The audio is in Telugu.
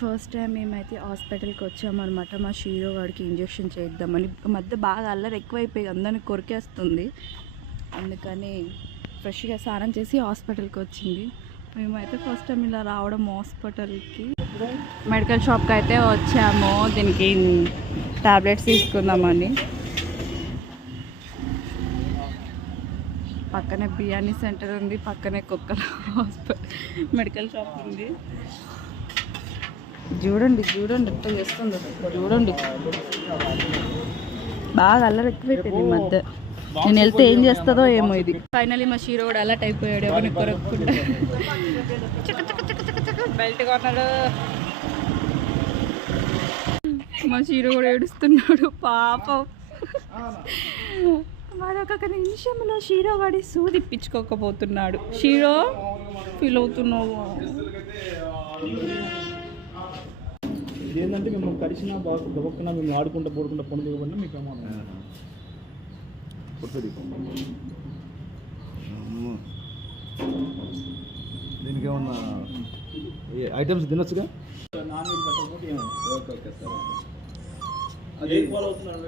ఫస్ట్ టైం మేమైతే హాస్పిటల్కి వచ్చామన్నమాట. మా షీరో వాడికి ఇంజెక్షన్ చేద్దామని. మధ్య బాగా అల్లరి ఎక్కువైపోయి అందరిని కొరికేస్తుంది, అందుకని ఫ్రెష్గా స్నానం చేసి హాస్పిటల్కి వచ్చింది. మేమైతే ఫస్ట్ టైం ఇలా రావడం హాస్పిటల్కి. మెడికల్ షాప్కి అయితే వచ్చాము దీనికి టాబ్లెట్స్ తీసుకుందామని. పక్కనే బిర్యానీ సెంటర్ ఉంది, పక్కనే కుక్కల మెడికల్ షాప్ ఉంది. చూడండి ఎట్లా చేస్తుందో చూడండి. బాగా అల్లరి ఎక్కువైపోయింది ఈ మధ్య. నేను వెళ్తే ఏం చేస్తుందో ఏమో. ఇది ఫైనలీ మా షీరో కూడా అలర్ట్ అయిపోయాడు ఎవరిని కొరక్కుండా. బెల్ట్ కొన్నాడు. మా షీరో కూడా ఏడుస్తున్నాడు పాపం. మరొక నిమిషంలో షీరో వాడి సూది ఇప్పించుకోకపోతున్నాడు. షీరో ఫీల్ అవుతున్నావు? ఏంటంటే మేము కలిసిన గబక్కున్నా మేము ఆడుకుంటూ పోడుకుంటూ పనులు ఇవ్వకుండా మీకు దీనికి ఏమన్నా ఐటమ్స్ తినొచ్చుగా. నాన్ వెజ్ పెట్టకపోతే ఓకే ఓకే సార్. అది ఫాలో అవుతున్నాడు.